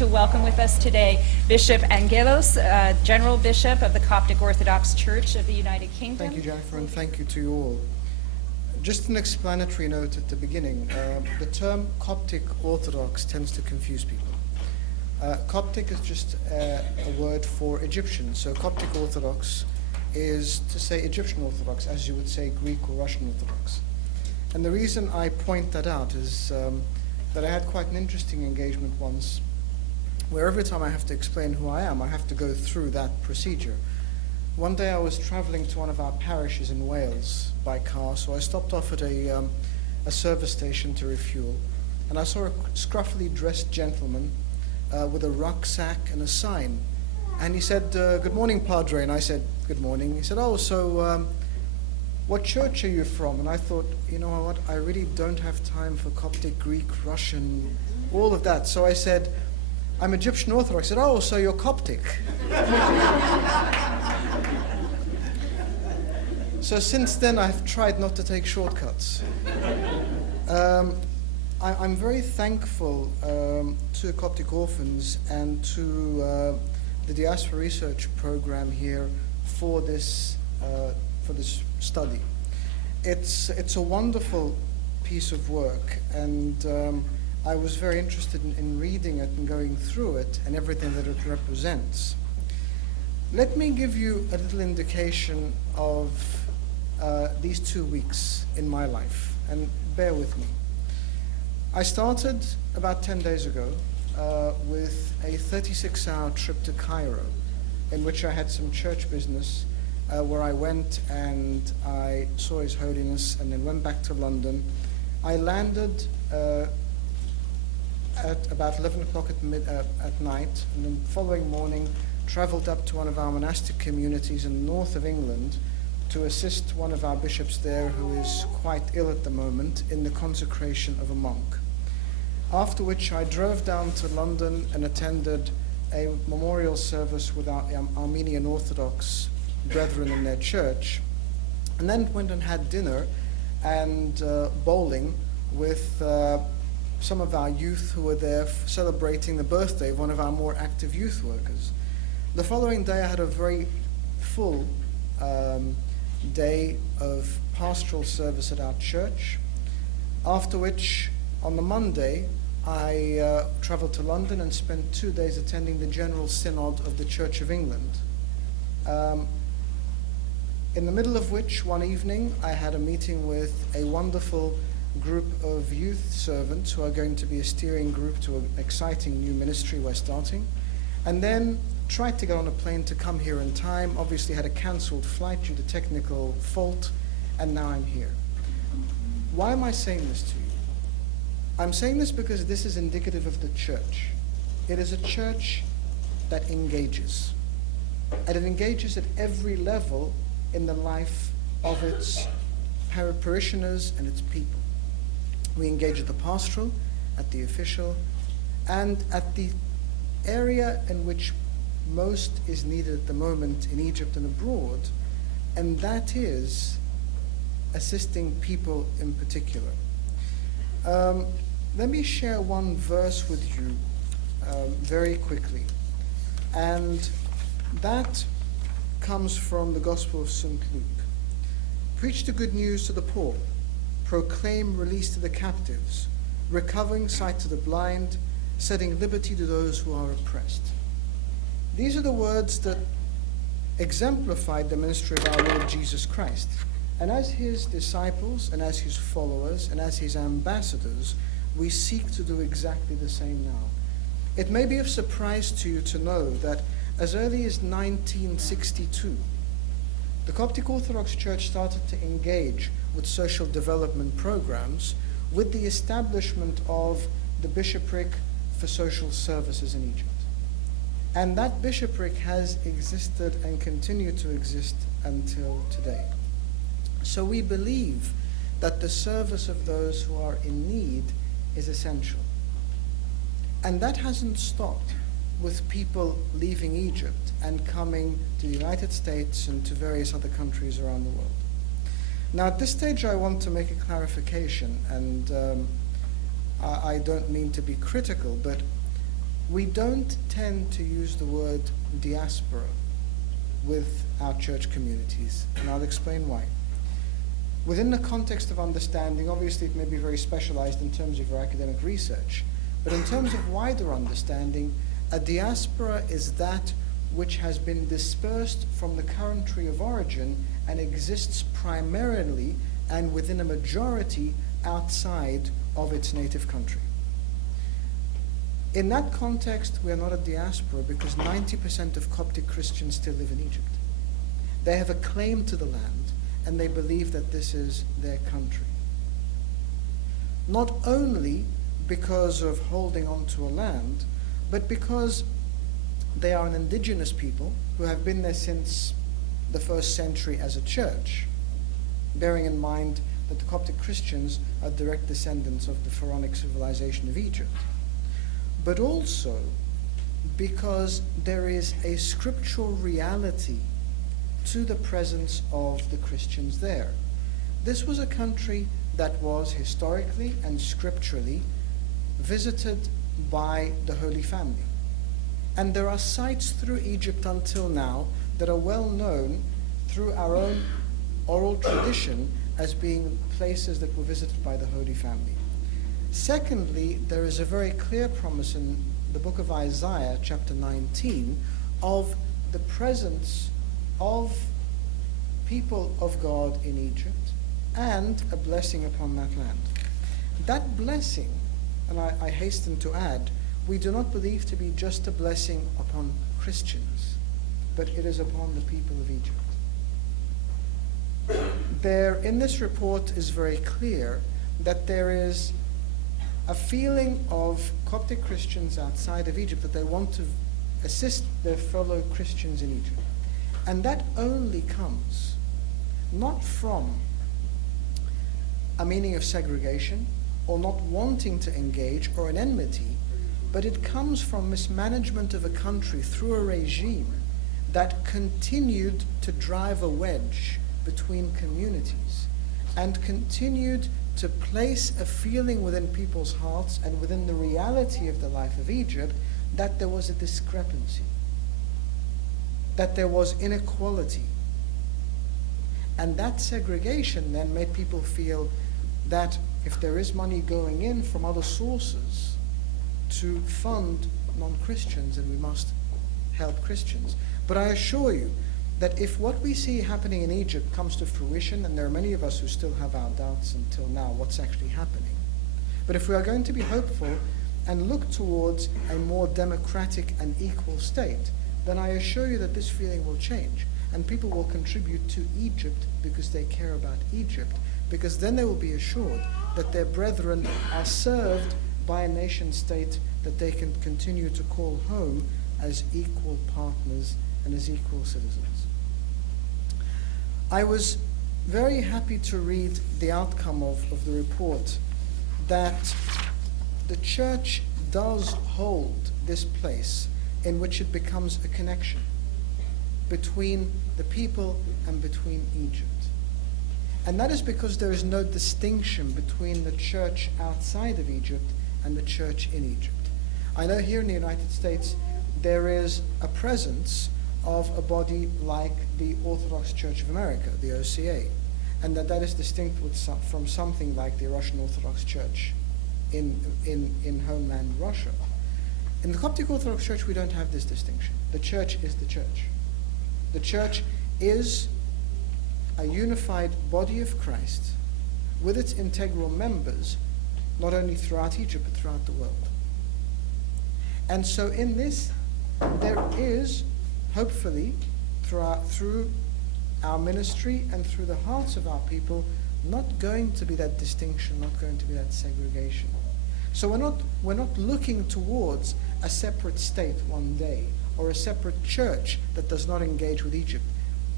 to welcome with us today Bishop Angaelos, General Bishop of the Coptic Orthodox Church of the United Kingdom. Thank you, Jennifer, and thank you to you all. Just an explanatory note at the beginning. The term Coptic Orthodox tends to confuse people. Coptic is just a word for Egyptian, so Coptic Orthodox is to say Egyptian Orthodox, as you would say Greek or Russian Orthodox. And the reason I point that out is that I had quite an interesting engagement once, where every time I have to explain who I am, I have to go through that procedure. One day I was traveling to one of our parishes in Wales by car, so I stopped off at a service station to refuel, and I saw a scruffily dressed gentleman with a rucksack and a sign. And he said, "Good morning, Padre." And I said, "Good morning." He said, "Oh, so what church are you from?" And I thought, you know what, I really don't have time for Coptic, Greek, Russian, all of that. So I said, "I'm Egyptian Orthodox." I said, "Oh, so you're Coptic." So since then, I've tried not to take shortcuts. I'm very thankful to Coptic Orphans and to the Diaspora Research Program here for this study. It's a wonderful piece of work, and I was very interested in reading it and going through it and everything that it represents. Let me give you a little indication of these 2 weeks in my life, and bear with me. I started about 10 days ago with a 36-hour trip to Cairo, in which I had some church business, where I went and I saw His Holiness and then went back to London. I landed at about 11 o'clock at night, and the following morning traveled up to one of our monastic communities in the north of England to assist one of our bishops there, who is quite ill at the moment, in the consecration of a monk. After which I drove down to London and attended a memorial service with our Armenian Orthodox brethren in their church, and then went and had dinner and bowling with some of our youth who were there celebrating the birthday of one of our more active youth workers. The following day I had a very full day of pastoral service at our church, after which on the Monday I traveled to London and spent 2 days attending the General Synod of the Church of England. In the middle of which, one evening, I had a meeting with a wonderful group of youth servants who are going to be a steering group to an exciting new ministry we're starting, and then tried to get on a plane to come here in time. Obviously had a cancelled flight due to technical fault, and now I'm here. Why am I saying this to you? I'm saying this because this is indicative of the church. It is a church that engages, and it engages at every level in the life of its parishioners and its people. We engage at the pastoral, at the official, and at the area in which most is needed at the moment in Egypt and abroad, and that is assisting people in particular. Let me share one verse with you very quickly, and that comes from the Gospel of St. Luke. "Preach the good news to the poor, proclaim release to the captives, recovering sight to the blind, setting liberty to those who are oppressed." These are the words that exemplified the ministry of our Lord Jesus Christ. And as His disciples and as His followers and as His ambassadors, we seek to do exactly the same now. It may be of surprise to you to know that as early as 1962, the Coptic Orthodox Church started to engage with social development programs with the establishment of the Bishopric for Social Services in Egypt. And that bishopric has existed and continued to exist until today. So we believe that the service of those who are in need is essential. And that hasn't stopped with people leaving Egypt and coming to the United States and to various other countries around the world. Now, at this stage, I want to make a clarification, and I don't mean to be critical, but we don't tend to use the word diaspora with our church communities, and I'll explain why. Within the context of understanding, obviously it may be very specialized in terms of your academic research, but in terms of wider understanding, a diaspora is that which has been dispersed from the country of origin and exists primarily and within a majority outside of its native country. In that context, we are not a diaspora because 90% of Coptic Christians still live in Egypt. They have a claim to the land, and they believe that this is their country. Not only because of holding on to a land, but because they are an indigenous people who have been there since the 1st century as a church, bearing in mind that the Coptic Christians are direct descendants of the pharaonic civilization of Egypt. But also because there is a scriptural reality to the presence of the Christians there. This was a country that was historically and scripturally visited by the Holy Family. And there are sites through Egypt until now that are well known through our own oral tradition as being places that were visited by the Holy Family. Secondly, there is a very clear promise in the book of Isaiah, chapter 19, of the presence of people of God in Egypt and a blessing upon that land. That blessing, and I hasten to add, we do not believe to be just a blessing upon Christians, but it is upon the people of Egypt. There, in this report, is very clear that there is a feeling of Coptic Christians outside of Egypt that they want to assist their fellow Christians in Egypt. And that only comes not from a meaning of segregation or not wanting to engage or an enmity, but it comes from mismanagement of a country through a regime that continued to drive a wedge between communities and continued to place a feeling within people's hearts and within the reality of the life of Egypt that there was a discrepancy, that there was inequality. And that segregation then made people feel that if there is money going in from other sources to fund non-Christians, then we must help Christians. But I assure you that if what we see happening in Egypt comes to fruition, and there are many of us who still have our doubts until now what's actually happening, but if we are going to be hopeful and look towards a more democratic and equal state, then I assure you that this feeling will change, and people will contribute to Egypt because they care about Egypt, because then they will be assured that their brethren are served by a nation state that they can continue to call home as equal partners and as equal citizens. I was very happy to read the outcome of the report, that the church does hold this place in which it becomes a connection between the people and between Egypt. And that is because there is no distinction between the church outside of Egypt and the church in Egypt. I know here in the United States there is a presence of a body like the Orthodox Church of America, the OCA, and that is distinct from something like the Russian Orthodox Church in homeland Russia. In the Coptic Orthodox Church, we don't have this distinction. The church is the church. The church is a unified body of Christ with its integral members, not only throughout Egypt, but throughout the world. And so in this, there is, hopefully, through our ministry and through the hearts of our people, not going to be that distinction, not going to be that segregation. So we're not looking towards a separate state one day, or a separate church that does not engage with Egypt.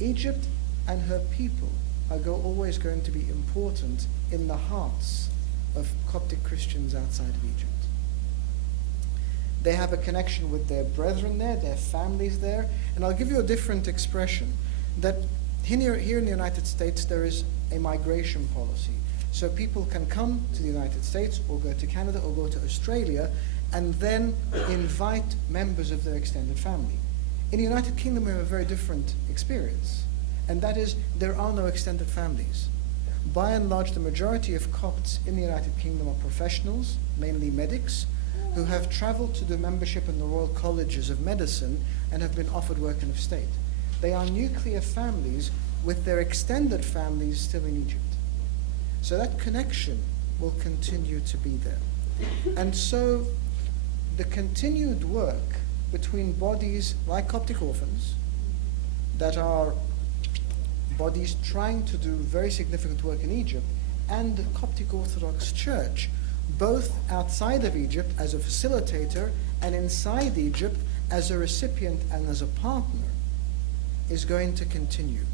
Egypt and her people are always going to be important in the hearts of Coptic Christians outside of Egypt. They have a connection with their brethren there, their families there, and I'll give you a different expression, that here in the United States there is a migration policy. So people can come to the United States or go to Canada or go to Australia, and then invite members of their extended family. In the United Kingdom, we have a very different experience, and that is there are no extended families. By and large, the majority of Copts in the United Kingdom are professionals, mainly medics, who have traveled to do membership in the Royal Colleges of Medicine and have been offered work in the state. They are nuclear families with their extended families still in Egypt. So that connection will continue to be there. And so the continued work between bodies like Coptic Orphans, that are bodies trying to do very significant work in Egypt, and the Coptic Orthodox Church, both outside of Egypt as a facilitator and inside Egypt as a recipient and as a partner, is going to continue.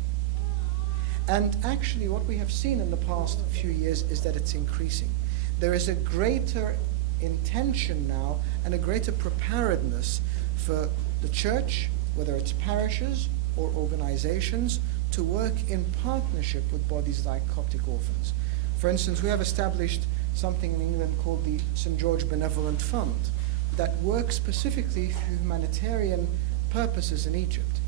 And actually what we have seen in the past few years is that it's increasing. There is a greater intention now and a greater preparedness for the church, whether it's parishes or organizations, to work in partnership with bodies like Coptic Orphans. For instance, we have established something in England called the St. George Benevolent Fund that works specifically for humanitarian purposes in Egypt.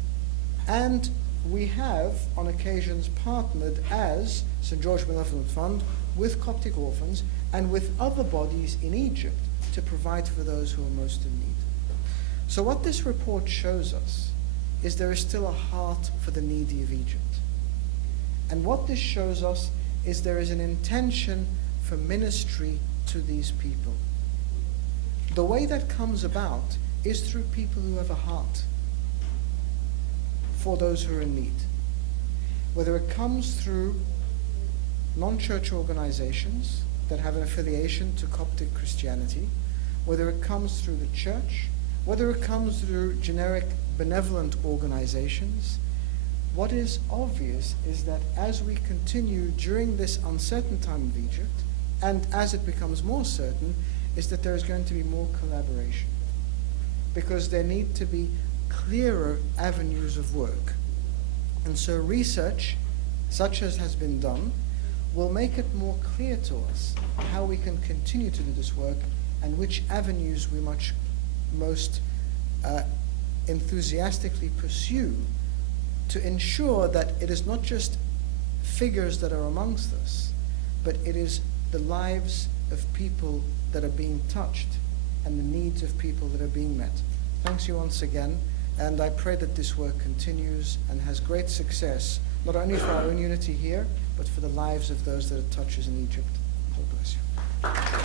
And we have, on occasions, partnered as St. George Benevolent Fund with Coptic Orphans and with other bodies in Egypt to provide for those who are most in need. So what this report shows us is there is still a heart for the needy of Egypt. And what this shows us is there is an intention for ministry to these people. The way that comes about is through people who have a heart for those who are in need. Whether it comes through non-church organizations that have an affiliation to Coptic Christianity, whether it comes through the church, whether it comes through generic benevolent organizations, what is obvious is that as we continue during this uncertain time of Egypt, and as it becomes more certain, is that there is going to be more collaboration. Because there need to be clearer avenues of work. And so research, such as has been done, will make it more clear to us how we can continue to do this work and which avenues we most enthusiastically pursue to ensure that it is not just figures that are amongst us, but it is the lives of people that are being touched and the needs of people that are being met. Thanks you once again, and I pray that this work continues and has great success, not only for our own unity here, but for the lives of those that it touches in Egypt. God bless you.